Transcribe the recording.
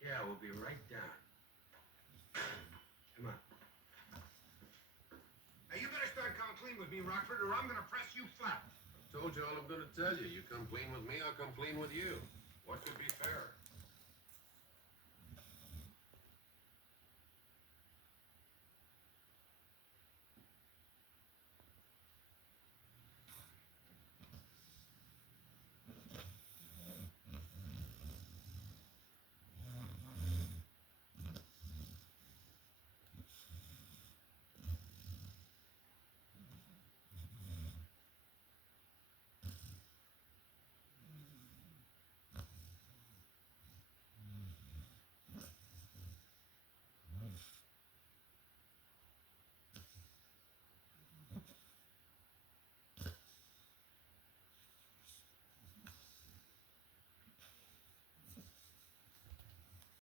Yeah, we'll be right down. Come on. Now, you better start coming clean with me, Rockford, or I'm gonna press you flat. Told you all I'm gonna tell you. You come clean with me, I'll come clean with you. What could be fairer?